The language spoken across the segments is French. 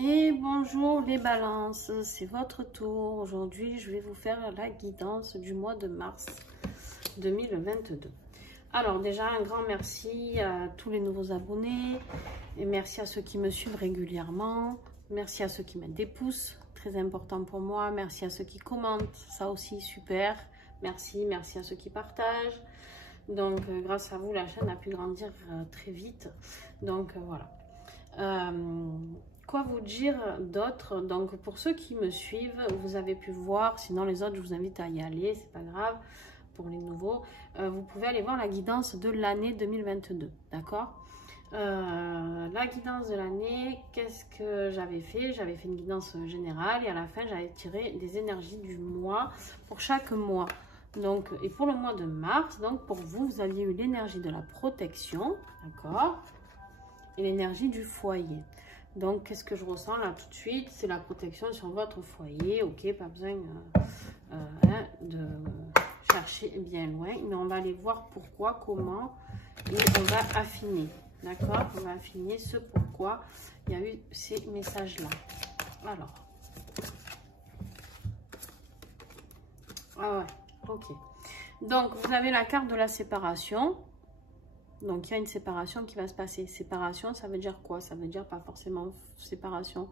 Et bonjour les balances, c'est votre tour. Aujourd'hui, je vais vous faire la guidance du mois de mars 2022. Alors déjà, un grand merci à tous les nouveaux abonnés et merci à ceux qui me suivent régulièrement. Merci à ceux qui mettent des pouces, très important pour moi. Merci à ceux qui commentent, ça aussi super. Merci à ceux qui partagent. Donc grâce à vous, la chaîne a pu grandir très vite. Donc voilà. Quoi vous dire d'autre? Donc pour ceux qui me suivent, vous avez pu voir, sinon les autres je vous invite à y aller, c'est pas grave. Pour les nouveaux, vous pouvez aller voir la guidance de l'année 2022, d'accord? La guidance de l'année, qu'est-ce que j'avais fait? J'avais fait une guidance générale et à la fin j'avais tiré des énergies du mois pour chaque mois. Donc, et pour le mois de mars, donc pour vous, vous aviez eu l'énergie de la protection, d'accord? Et l'énergie du foyer. Donc, qu'est-ce que je ressens là tout de suite? C'est la protection sur votre foyer. Ok, pas besoin de chercher bien loin. Mais on va aller voir pourquoi, comment. Et on va affiner. D'accord? On va affiner ce pourquoi il y a eu ces messages-là. Alors. Ah ouais, ok. Donc, vous avez la carte de la séparation. Donc, il y a une séparation qui va se passer. Séparation, ça veut dire quoi? Ça veut dire pas forcément séparation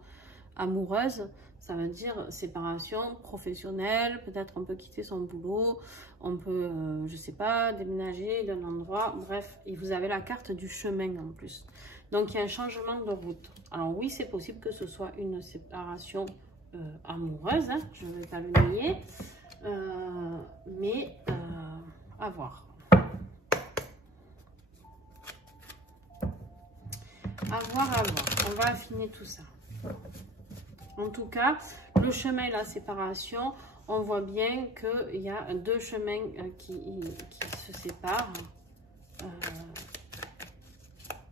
amoureuse. Ça veut dire séparation professionnelle. Peut-être on peut quitter son boulot. On peut, je sais pas, déménager d'un endroit. Bref, et vous avez la carte du chemin en plus. Donc, il y a un changement de route. Alors oui, c'est possible que ce soit une séparation amoureuse. Hein, je ne vais pas le nier. Mais à voir. À voir. On va affiner tout ça. En tout cas, le chemin et la séparation, on voit bien qu'il y a deux chemins qui se séparent.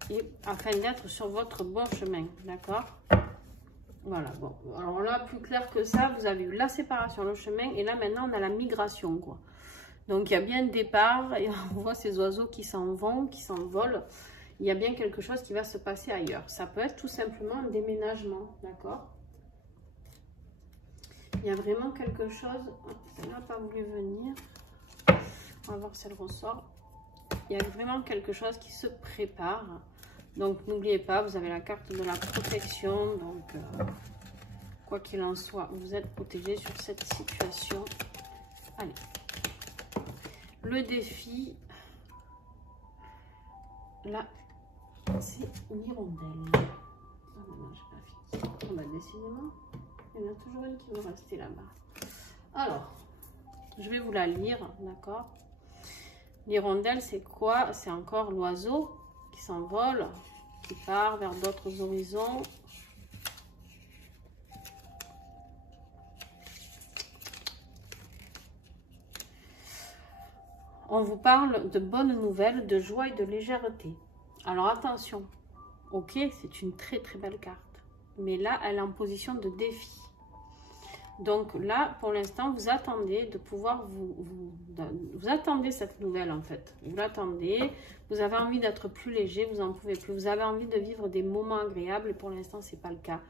Et afin d'être sur votre bon chemin, d'accord? Voilà, bon. Alors là, plus clair que ça, vous avez eu la séparation, le chemin, et là maintenant on a la migration, quoi. Donc il y a bien un départ, et on voit ces oiseaux qui s'en vont, qui s'envolent. Il y a bien quelque chose qui va se passer ailleurs. Ça peut être tout simplement un déménagement, d'accord? Il y a vraiment quelque chose... Elle n'a pas voulu venir. On va voir si elle ressort. Il y a vraiment quelque chose qui se prépare. Donc, n'oubliez pas, vous avez la carte de la protection. Donc, quoi qu'il en soit, vous êtes protégé sur cette situation. Allez. Le défi... Là, c'est une hirondelle. Oh non, j'ai pas fini. Oh, bah, décidément, il y en a toujours une qui veut rester là-bas. Alors, je vais vous la lire, d'accord? L'hirondelle, c'est quoi? C'est encore l'oiseau qui s'envole, qui part vers d'autres horizons. On vous parle de bonnes nouvelles, de joie et de légèreté. Alors attention, ok, c'est une très très belle carte. Mais là, elle est en position de défi. Donc là, pour l'instant, vous attendez de pouvoir vous attendez cette nouvelle en fait. Vous l'attendez, vous avez envie d'être plus léger, vous n'en pouvez plus. Vous avez envie de vivre des moments agréables et pour l'instant, ce n'est pas le cas.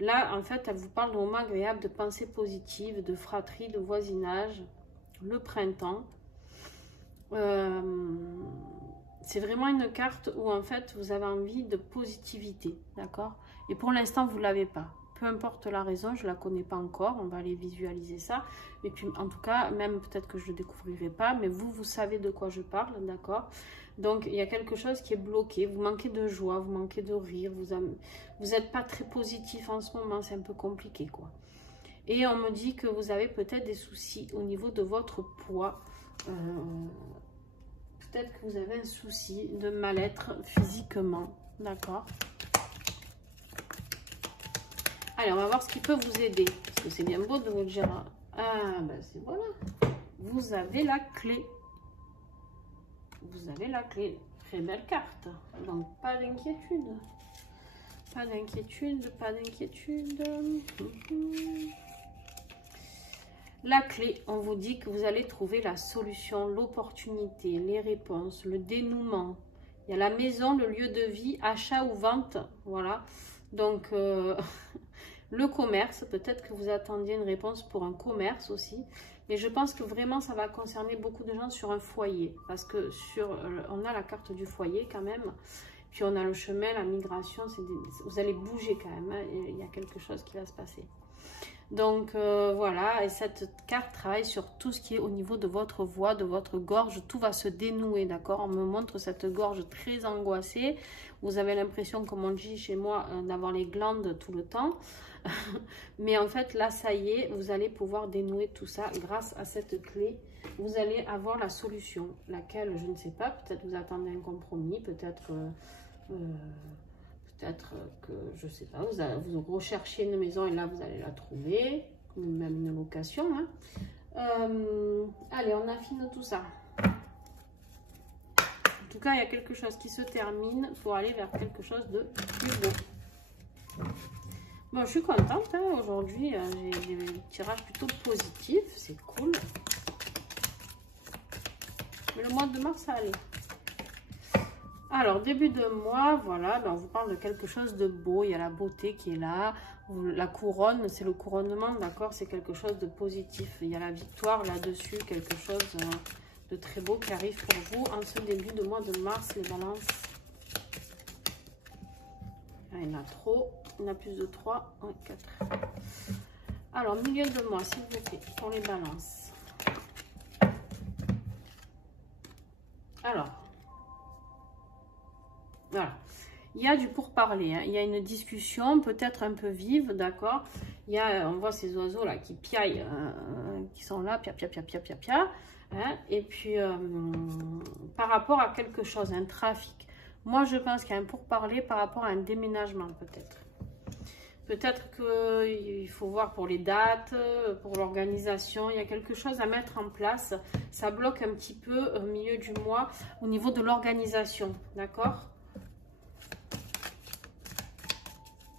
Là, en fait, elle vous parle de moments agréables, de pensées positives, de fratrie, de voisinage, le printemps. C'est vraiment une carte où en fait vous avez envie de positivité, d'accord? Et pour l'instant vous ne l'avez pas. Peu importe la raison, je ne la connais pas encore, on va aller visualiser ça. Et puis en tout cas, même peut-être que je ne le découvrirai pas, mais vous savez de quoi je parle, d'accord? Donc il y a quelque chose qui est bloqué, vous manquez de joie, vous manquez de rire, vous n'êtes pas très positif en ce moment, c'est un peu compliqué quoi. Et on me dit que vous avez peut-être des soucis au niveau de votre poids. Peut-être que vous avez un souci de mal-être physiquement, d'accord? Allez, on va voir ce qui peut vous aider. Parce que c'est bien beau de vous dire... Ah, ben c'est voilà. Vous avez la clé. Vous avez la clé. Très belle carte. Donc, pas d'inquiétude. Pas d'inquiétude, pas d'inquiétude. La clé, on vous dit que vous allez trouver la solution, l'opportunité, les réponses, le dénouement. Il y a la maison, le lieu de vie, achat ou vente. Voilà. Donc, le commerce, peut-être que vous attendiez une réponse pour un commerce aussi. Mais je pense que vraiment, ça va concerner beaucoup de gens sur un foyer. Parce que on a la carte du foyer quand même. Puis on a le chemin, la migration. Vous allez bouger quand même. Hein, il y a quelque chose qui va se passer. Donc voilà, et cette carte travaille sur tout ce qui est au niveau de votre voix, de votre gorge, tout va se dénouer, d'accord? On me montre cette gorge très angoissée, vous avez l'impression, comme on dit chez moi, d'avoir les glandes tout le temps, mais en fait là ça y est, vous allez pouvoir dénouer tout ça grâce à cette clé, vous allez avoir la solution, laquelle je ne sais pas, peut-être vous attendez un compromis, peut-être que, je sais pas, vous recherchez une maison et là, vous allez la trouver, même une location. Hein. Allez, on affine tout ça. En tout cas, il y a quelque chose qui se termine pour aller vers quelque chose de plus beau. Bon, je suis contente. Hein. Aujourd'hui, j'ai des tirages plutôt positifs. C'est cool. Mais le mois de mars, ça allait. Alors, début de mois, voilà, ben on vous parle de quelque chose de beau. Il y a la beauté qui est là. La couronne, c'est le couronnement, d'accord? C'est quelque chose de positif. Il y a la victoire là-dessus, quelque chose de très beau qui arrive pour vous en ce début de mois de mars, les balances. Ah, il y en a trop. Il y en a plus de 3. Ouais, 4. Alors, milieu de mois, s'il vous plaît, pour les balances. Alors. Voilà, il y a du pourparler, hein. Il y a une discussion peut-être un peu vive, d'accord. Il y a, on voit ces oiseaux là qui piaillent, qui sont là, pia, pia, pia, pia, pia, pia, hein. Et puis, par rapport à quelque chose, un trafic, moi je pense qu'il y a un pourparler par rapport à un déménagement peut-être. Peut-être qu'il faut voir pour les dates, pour l'organisation, il y a quelque chose à mettre en place. Ça bloque un petit peu au milieu du mois au niveau de l'organisation, d'accord?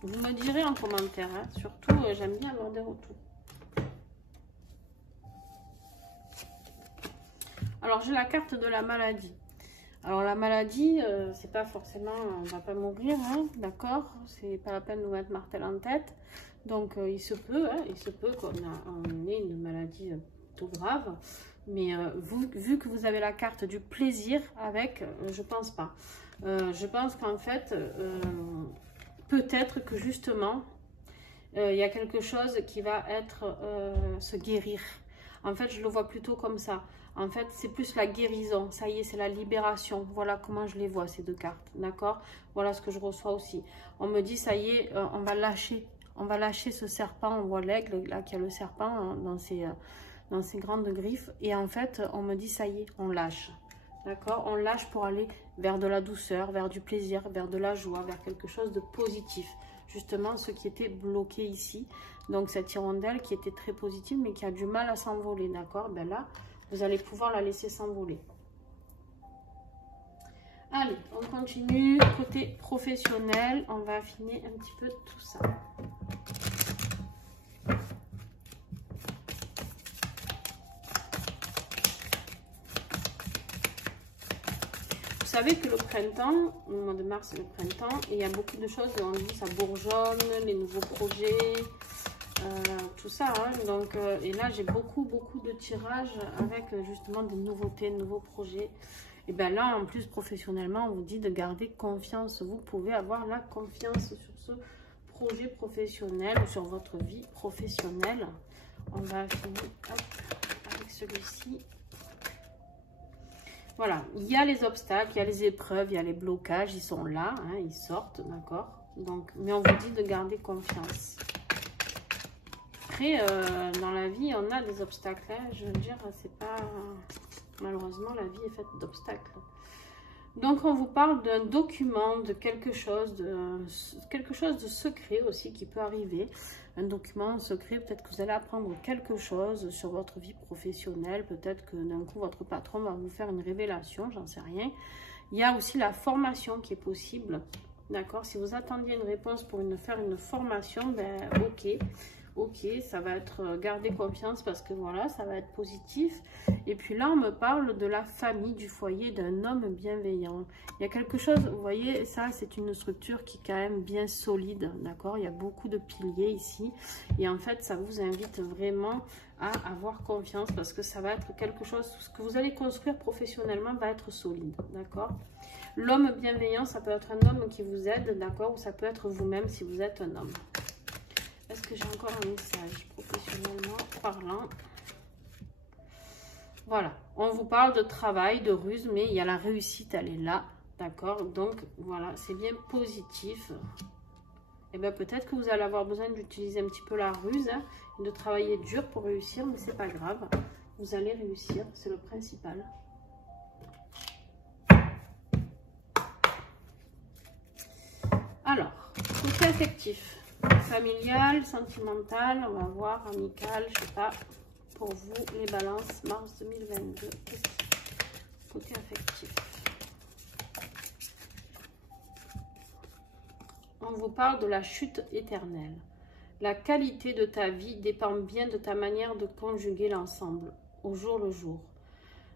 Vous me direz en commentaire, hein. Surtout, j'aime bien avoir des retours. Alors, j'ai la carte de la maladie. Alors, la maladie, c'est pas forcément, on va pas mourir, hein, d'accord? C'est pas la peine de vous mettre martel en tête. Donc, il se peut qu'on ait une maladie plutôt grave. Mais vu que vous avez la carte du plaisir avec, je pense pas. Je pense qu'en fait... peut-être que justement, il y a quelque chose qui va être se guérir. En fait, je le vois plutôt comme ça. En fait, c'est plus la guérison. Ça y est, c'est la libération. Voilà comment je les vois, ces deux cartes. D'accord? Voilà ce que je reçois aussi. On me dit, ça y est, on va lâcher. On va lâcher ce serpent. On voit l'aigle, là, qui a le serpent hein, dans ses grandes griffes. Et en fait, on me dit, ça y est, on lâche. D'accord? On lâche pour aller vers de la douceur, vers du plaisir, vers de la joie, vers quelque chose de positif. Justement, ce qui était bloqué ici. Donc, cette hirondelle qui était très positive, mais qui a du mal à s'envoler. D'accord? Ben là, vous allez pouvoir la laisser s'envoler. Allez, on continue. Côté professionnel, on va affiner un petit peu tout ça. Vous savez que le printemps, le mois de mars c'est le printemps, et il y a beaucoup de choses, on dit ça bourgeonne, les nouveaux projets, tout ça. Hein. Donc, et là j'ai beaucoup de tirages avec justement des nouveautés, de nouveaux projets. Et bien là en plus professionnellement on vous dit de garder confiance. Vous pouvez avoir la confiance sur ce projet professionnel ou sur votre vie professionnelle. On va finir avec celui-ci. Voilà, il y a les obstacles, il y a les épreuves, il y a les blocages, ils sont là, hein, ils sortent, d'accord? Donc, mais on vous dit de garder confiance. Après, dans la vie, on a des obstacles, hein, je veux dire, c'est pas... Malheureusement, la vie est faite d'obstacles. Donc, on vous parle d'un document, de quelque chose de secret aussi qui peut arriver. Un document secret, peut-être que vous allez apprendre quelque chose sur votre vie professionnelle. Peut-être que d'un coup, votre patron va vous faire une révélation, j'en sais rien. Il y a aussi la formation qui est possible. D'accord? Si vous attendiez une réponse pour faire une formation, ben ok. ok, ça va être garder confiance parce que voilà, ça va être positif. Et puis là, on me parle de la famille, du foyer, d'un homme bienveillant. Il y a quelque chose, vous voyez, ça, c'est une structure qui est quand même bien solide, d'accord? Il y a beaucoup de piliers ici. Et en fait, ça vous invite vraiment à avoir confiance parce que ça va être quelque chose, ce que vous allez construire professionnellement va être solide, d'accord? L'homme bienveillant, ça peut être un homme qui vous aide, d'accord? Ou ça peut être vous-même si vous êtes un homme. Est-ce que j'ai encore un message professionnellement parlant? Voilà, on vous parle de travail, de ruse, mais il y a la réussite, elle est là, d'accord? Donc, voilà, c'est bien positif. Et bien, peut-être que vous allez avoir besoin d'utiliser un petit peu la ruse, hein, de travailler dur pour réussir, mais c'est pas grave. Vous allez réussir, c'est le principal. Alors, côté affectif, familial, sentimental, on va voir, amical, je sais pas, pour vous, les balances, mars 2022, côté affectif. On vous parle de la chute éternelle. La qualité de ta vie dépend bien de ta manière de conjuguer l'ensemble, au jour le jour.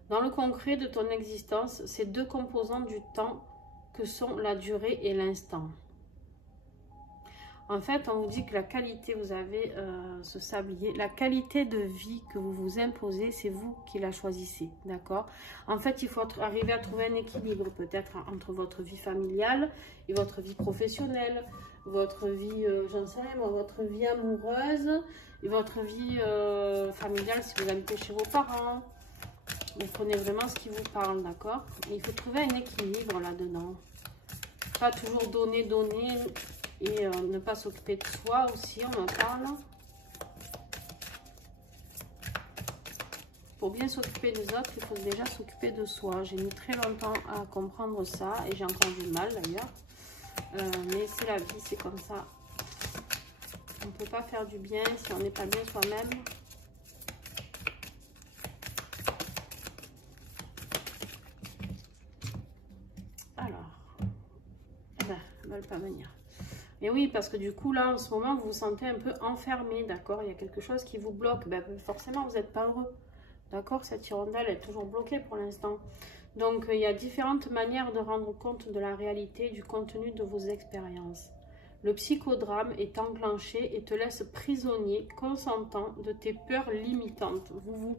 Dans le concret de ton existence, ces deux composants du temps que sont la durée et l'instant. En fait, on vous dit que la qualité, vous avez ce sablier, la qualité de vie que vous vous imposez, c'est vous qui la choisissez, d'accord? En fait, il faut arriver à trouver un équilibre peut-être entre votre vie familiale et votre vie professionnelle, votre vie, j'en sais rien, votre vie amoureuse et votre vie familiale si vous habitez chez vos parents. Vous prenez vraiment ce qui vous parle, d'accord? Il faut trouver un équilibre là-dedans. Pas toujours donner, donner... Et ne pas s'occuper de soi aussi, on en parle. Pour bien s'occuper des autres, il faut déjà s'occuper de soi. J'ai mis très longtemps à comprendre ça et j'ai encore du mal d'ailleurs. Mais c'est la vie, c'est comme ça. On ne peut pas faire du bien si on n'est pas bien soi-même. Alors, eh ben, elles ne veulent pas venir. Et oui, parce que du coup, là, en ce moment, vous vous sentez un peu enfermé, d'accord? Il y a quelque chose qui vous bloque. Ben, forcément, vous n'êtes pas heureux, d'accord? Cette hirondelle est toujours bloquée pour l'instant. Donc, il y a différentes manières de rendre compte de la réalité, du contenu de vos expériences. Le psychodrame est enclenché et te laisse prisonnier, consentant de tes peurs limitantes. Vous vous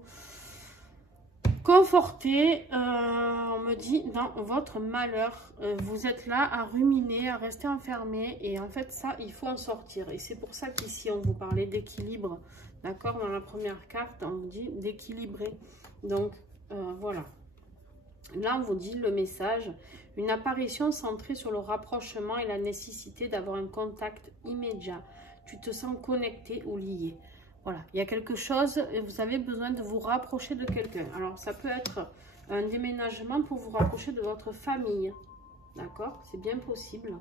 confortez, on me dit, dans votre malheur. Vous êtes là à ruminer, à rester enfermé. Et en fait, ça, il faut en sortir. Et c'est pour ça qu'ici, on vous parlait d'équilibre. D'accord? Dans la première carte, on vous dit d'équilibrer. Donc, voilà. Là, on vous dit le message. Une apparition centrée sur le rapprochement et la nécessité d'avoir un contact immédiat. Tu te sens connecté ou lié. Voilà, il y a quelque chose et vous avez besoin de vous rapprocher de quelqu'un. Alors, ça peut être un déménagement pour vous rapprocher de votre famille. D'accord? C'est bien possible.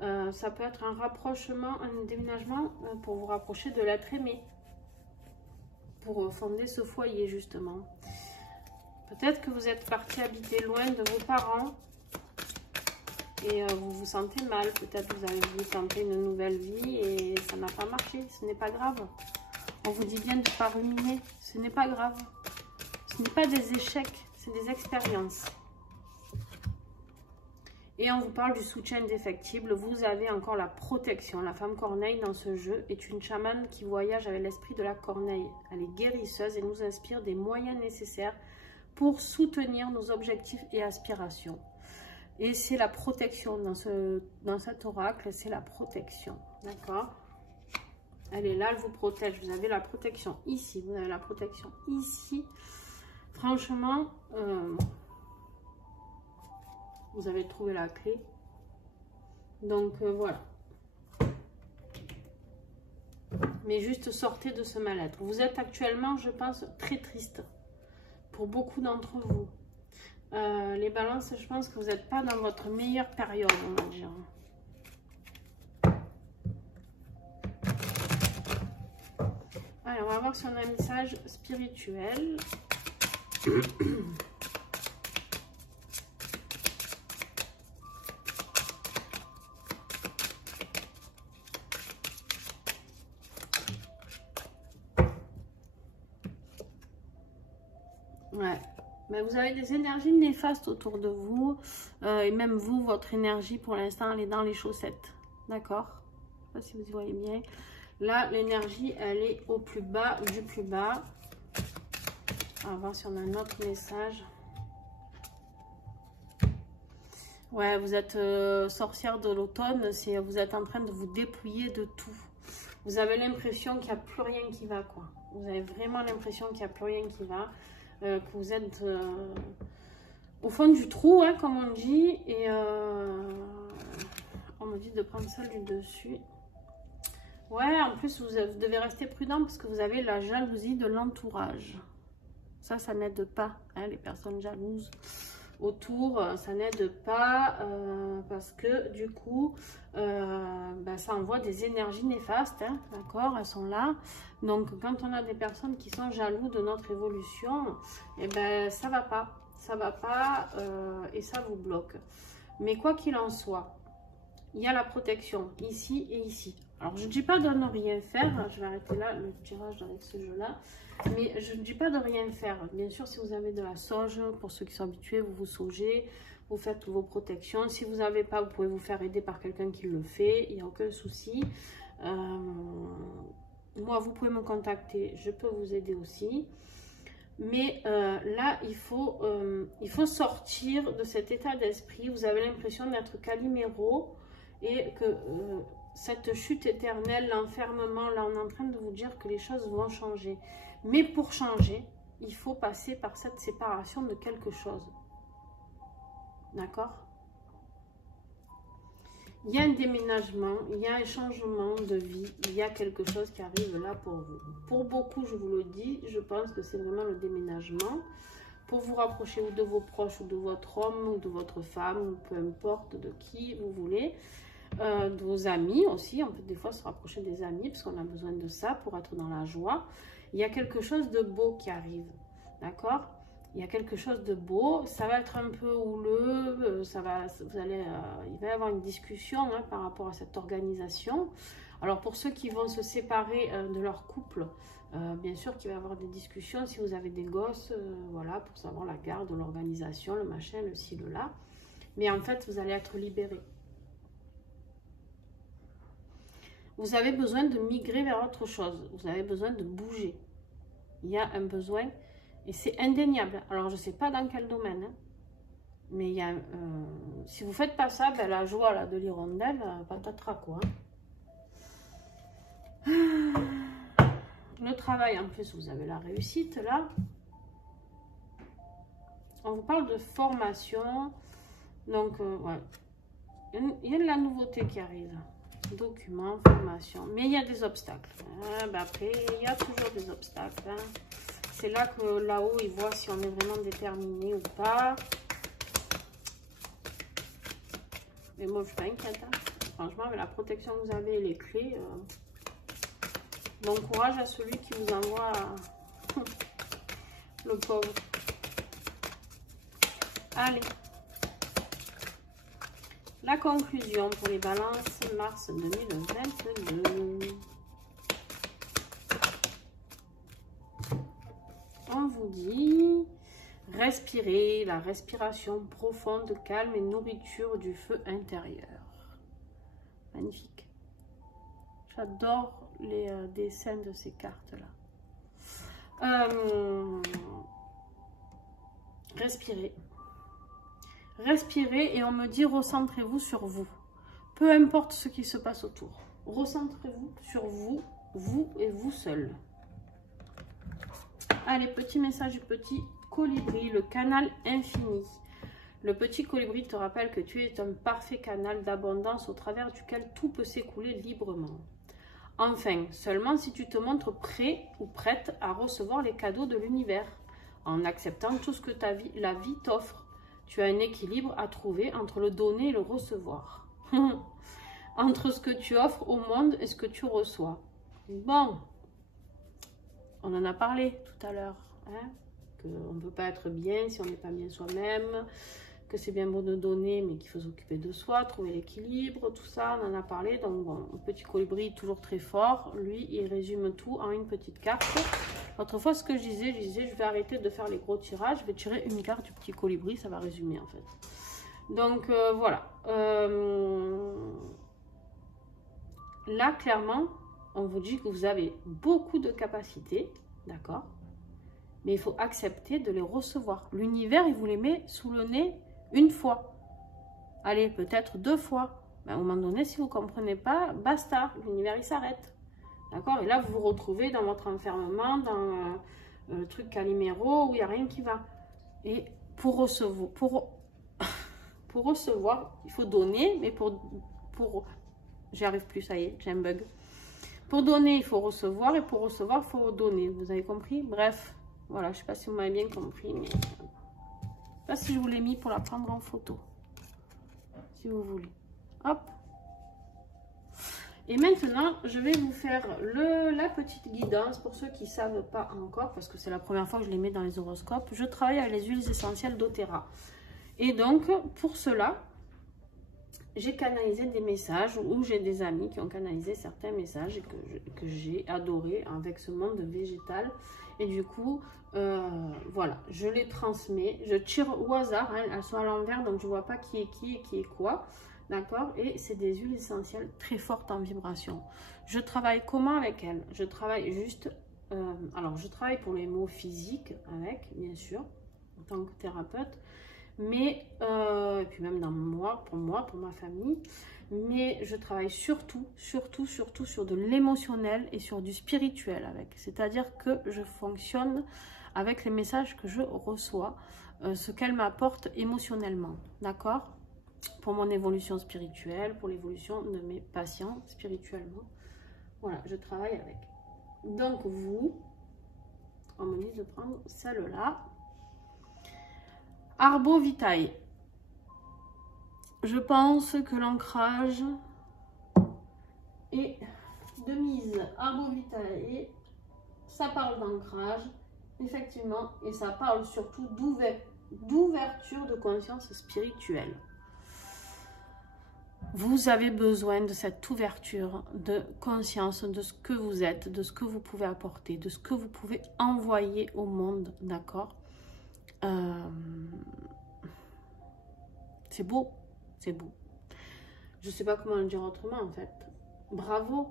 Ça peut être un rapprochement, un déménagement pour vous rapprocher de l'être aimé. Pour fonder ce foyer, justement. Peut-être que vous êtes parti habiter loin de vos parents. Et vous vous sentez mal. Peut-être que vous avez voulu tenter une nouvelle vie et ça n'a pas marché. Ce n'est pas grave. On vous dit bien de ne pas ruminer, ce n'est pas grave. Ce n'est pas des échecs, c'est des expériences. Et on vous parle du soutien indéfectible. Vous avez encore la protection. La femme corneille dans ce jeu est une chamane qui voyage avec l'esprit de la corneille. Elle est guérisseuse et nous inspire des moyens nécessaires pour soutenir nos objectifs et aspirations. Et c'est la protection dans cet oracle, c'est la protection. D'accord ? Elle est là, elle vous protège. Vous avez la protection ici. Vous avez la protection ici. Franchement, vous avez trouvé la clé. Donc, voilà. Mais juste sortez de ce mal-être. Vous êtes actuellement, je pense, très triste. Pour beaucoup d'entre vous. Les balances, je pense que vous n'êtes pas dans votre meilleure période, on va dire. Allez, on va voir si on a un message spirituel. Ouais. Mais vous avez des énergies néfastes autour de vous. Et même vous, votre énergie pour l'instant, elle est dans les chaussettes. D'accord? Je ne sais pas si vous y voyez bien. Là, l'énergie, elle est au plus bas du plus bas. On va voir si on a un autre message. Ouais, vous êtes sorcière de l'automne. Vous êtes en train de vous dépouiller de tout. Vous avez l'impression qu'il n'y a plus rien qui va, quoi. Vous avez vraiment l'impression qu'il n'y a plus rien qui va. Que vous êtes au fond du trou, hein, comme on dit. Et on me dit de prendre celle du dessus. Ouais, en plus, vous devez rester prudent parce que vous avez la jalousie de l'entourage. Ça n'aide pas, hein, les personnes jalouses autour, ça n'aide pas parce que du coup, ça envoie des énergies néfastes, hein, d'accord, elles sont là. Donc, quand on a des personnes qui sont jaloux de notre évolution, eh ben, ça va pas et ça vous bloque. Mais quoi qu'il en soit, il y a la protection ici et ici. Alors, je ne dis pas de ne rien faire. Je vais arrêter là le tirage avec ce jeu-là. Mais je ne dis pas de rien faire. Bien sûr, si vous avez de la sauge, pour ceux qui sont habitués, vous vous saugez, vous faites vos protections. Si vous n'avez pas, vous pouvez vous faire aider par quelqu'un qui le fait. Il n'y a aucun souci. Moi, vous pouvez me contacter. Je peux vous aider aussi. Mais là, il faut sortir de cet état d'esprit. Vous avez l'impression d'être Calimero et que cette chute éternelle, l'enfermement, là, on est en train de vous dire que les choses vont changer. Mais pour changer, il faut passer par cette séparation de quelque chose. D'accord? Il y a un déménagement, il y a un changement de vie, il y a quelque chose qui arrive là pour vous. Pour beaucoup, je vous le dis, je pense que c'est vraiment le déménagement. Pour vous rapprocher ou de vos proches, ou de votre homme, ou de votre femme, ou peu importe de qui vous voulez. De vos amis aussi, on peut des fois se rapprocher des amis, parce qu'on a besoin de ça pour être dans la joie. Il y a quelque chose de beau qui arrive, d'accord? Il y a quelque chose de beau, ça va être un peu houleux, il va y avoir une discussion, hein, par rapport à cette organisation. Alors pour ceux qui vont se séparer de leur couple, bien sûr qu'il va y avoir des discussions si vous avez des gosses, voilà, pour savoir la garde, l'organisation, le machin, le ci, le là. Mais en fait, vous allez être libérés. Vous avez besoin de migrer vers autre chose, vous avez besoin de bouger. Il y a un besoin. Et c'est indéniable. Alors, je ne sais pas dans quel domaine. Hein, mais il y a, si vous ne faites pas ça, ben, la joie là, de l'hirondelle, patatras quoi. Hein. Le travail, en plus, vous avez la réussite là. On vous parle de formation. Donc, ouais. Il y a de la nouveauté qui arrive. Documents, formation. Mais il y a des obstacles. Hein, ben après, il y a toujours des obstacles. Hein. C'est là que là-haut, il voit si on est vraiment déterminé ou pas. Mais moi, je suis pas inquiète. Hein. Franchement, avec la protection que vous avez et les clés, bon courage à celui qui vous envoie le pauvre. Allez. La conclusion pour les balances mars 2022. On vous dit, respirez, la respiration profonde, calme et nourriture du feu intérieur. Magnifique. J'adore les dessins de ces cartes-là. Respirez. Respirez et on me dit, recentrez-vous sur vous. Peu importe ce qui se passe autour. Recentrez-vous sur vous, vous et vous seul. Allez, petit message du petit colibri, le canal infini. Le petit colibri te rappelle que tu es un parfait canal d'abondance au travers duquel tout peut s'écouler librement. Enfin, seulement si tu te montres prêt ou prête à recevoir les cadeaux de l'univers, en acceptant tout ce que la vie t'offre. Tu as un équilibre à trouver entre le donner et le recevoir. Entre ce que tu offres au monde et ce que tu reçois. Bon. On en a parlé tout à l'heure, hein, qu'on ne peut pas être bien si on n'est pas bien soi-même, que c'est bien beau de donner, mais qu'il faut s'occuper de soi, trouver l'équilibre, tout ça, on en a parlé. Donc bon, le petit colibri, toujours très fort, lui, il résume tout en une petite carte. L'autre fois, ce que je disais, je vais arrêter de faire les gros tirages, je vais tirer une carte du petit colibri, ça va résumer en fait. Donc voilà. Là, clairement, on vous dit que vous avez beaucoup de capacités, d'accord? Mais il faut accepter de les recevoir. L'univers, il vous les met sous le nez une fois. Allez, peut-être 2 fois. Mais à un moment donné, si vous ne comprenez pas, basta, l'univers, il s'arrête. D'accord? Et là, vous vous retrouvez dans votre enfermement, dans le truc Calimero, où il n'y a rien qui va. Et pour recevoir, pour recevoir, il faut donner, mais j'y arrive plus, ça y est, j'ai un bug. Pour donner, il faut recevoir, et pour recevoir, il faut donner. Vous avez compris? Bref, voilà, je ne sais pas si vous m'avez bien compris, mais... Je ne sais pas si je vous l'ai mis pour la prendre en photo. Si vous voulez. Hop. Et maintenant, je vais vous faire la petite guidance pour ceux qui ne savent pas encore, parce que c'est la première fois que je les mets dans les horoscopes. Je travaille avec les huiles essentielles d'Otera. Et donc, pour cela, j'ai canalisé des messages, ou j'ai des amis qui ont canalisé certains messages que j'ai adoré avec ce monde végétal. Et du coup, voilà, je les transmets. Je tire au hasard, hein, elles sont à l'envers, donc je ne vois pas qui est qui et qui est quoi. D'accord? Et c'est des huiles essentielles très fortes en vibration. Je travaille comment avec elles? Je travaille juste... alors, je travaille pour les maux physiques avec, bien sûr, en tant que thérapeute. Mais, et puis même pour moi, pour ma famille. Mais je travaille surtout sur de l'émotionnel et sur du spirituel avec. C'est-à-dire que je fonctionne avec les messages que je reçois, ce qu'elles m'apportent émotionnellement. D'accord? Pour mon évolution spirituelle, pour l'évolution de mes patients spirituellement. Voilà, je travaille avec. Donc vous, on me dit de prendre celle-là. Arbo Vitae. Je pense que l'ancrage est de mise. Arbo Vitae, ça parle d'ancrage, effectivement, et ça parle surtout d'ouverture de conscience spirituelle. Vous avez besoin de cette ouverture de conscience de ce que vous êtes, de ce que vous pouvez apporter, de ce que vous pouvez envoyer au monde, d'accord? C'est beau, c'est beau. Je ne sais pas comment le dire autrement en fait. Bravo,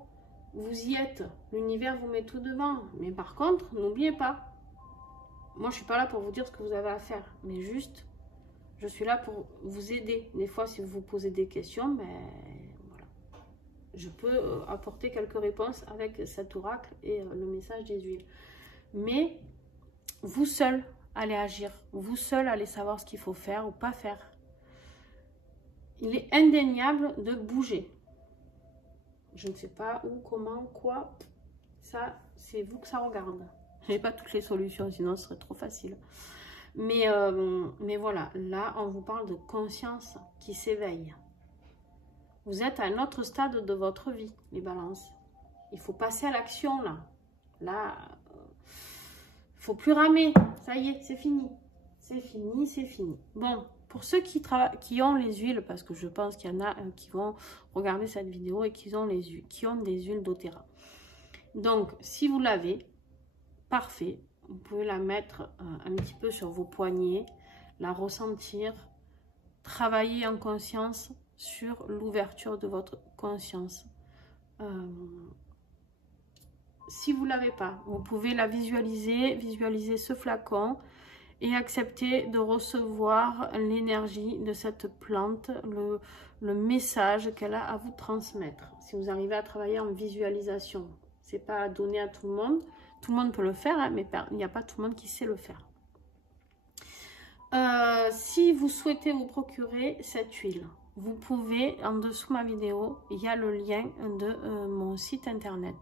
vous y êtes. L'univers vous met tout devant. Mais par contre, n'oubliez pas. Moi, je ne suis pas là pour vous dire ce que vous avez à faire. Mais juste, je suis là pour vous aider. Des fois, si vous vous posez des questions, ben voilà. Je peux apporter quelques réponses avec cet oracle et le message des huiles. Mais vous seul allez agir. Vous seul allez savoir ce qu'il faut faire ou pas faire. Il est indéniable de bouger. Je ne sais pas où, comment, quoi. Ça, c'est vous que ça regarde. Je n'ai pas toutes les solutions, sinon ce serait trop facile. Mais voilà, là, on vous parle de conscience qui s'éveille. Vous êtes à un autre stade de votre vie, les balances. Il faut passer à l'action, là. Là, il ne faut plus ramer. Ça y est, c'est fini. C'est fini, c'est fini. Bon. Pour ceux qui ont les huiles, parce que je pense qu'il y en a qui vont regarder cette vidéo et qui ont des huiles d'Otera. Donc, si vous l'avez, parfait. Vous pouvez la mettre un petit peu sur vos poignets, la ressentir, travailler en conscience sur l'ouverture de votre conscience. Si vous ne l'avez pas, vous pouvez la visualiser ce flacon, et accepter de recevoir l'énergie de cette plante, le message qu'elle a à vous transmettre. Si vous arrivez à travailler en visualisation, c'est pas à donner à tout le monde peut le faire, hein, mais il n'y a pas tout le monde qui sait le faire. Si vous souhaitez vous procurer cette huile, vous pouvez, en dessous de ma vidéo, il y a le lien de mon site internet.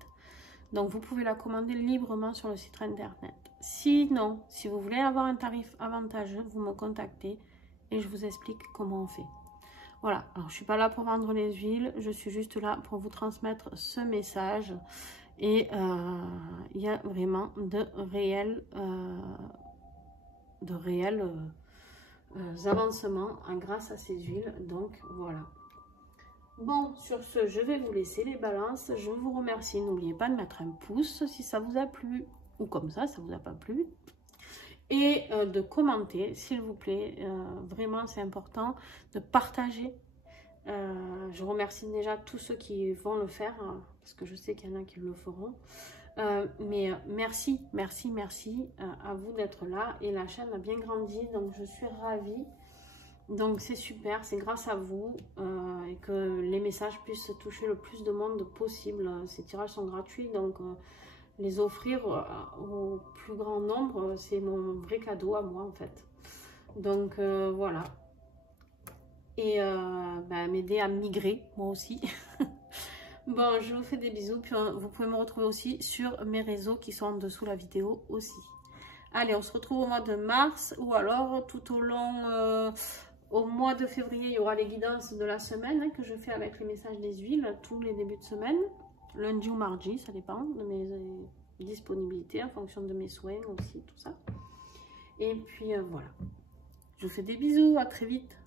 Donc vous pouvez la commander librement sur le site internet. Sinon, si vous voulez avoir un tarif avantageux, vous me contactez et je vous explique comment on fait. Voilà, alors je ne suis pas là pour vendre les huiles, je suis juste là pour vous transmettre ce message. Et il y a vraiment de réels avancements grâce à ces huiles. Donc voilà. Bon, sur ce, je vais vous laisser les balances. Je vous remercie. N'oubliez pas de mettre un pouce si ça vous a plu. Ou comme ça vous a pas plu. Et de commenter, s'il vous plaît. Vraiment, c'est important de partager. Je remercie déjà tous ceux qui vont le faire. Parce que je sais qu'il y en a qui le feront. Mais merci à vous d'être là. Et la chaîne a bien grandi. Donc, je suis ravie. Donc c'est super, c'est grâce à vous et que les messages puissent toucher le plus de monde possible. Ces tirages sont gratuits, donc les offrir au plus grand nombre, c'est mon vrai cadeau à moi en fait. Donc voilà. Et m'aider à migrer, moi aussi. Bon, je vous fais des bisous, puis vous pouvez me retrouver aussi sur mes réseaux qui sont en dessous la vidéo aussi. Allez, on se retrouve au mois de mars ou alors tout au long... Au mois de février, il y aura les guidances de la semaine que je fais avec les messages des huiles tous les débuts de semaine. Lundi ou mardi, ça dépend de mes disponibilités en fonction de mes soins aussi, tout ça. Et puis voilà. Je vous fais des bisous, à très vite.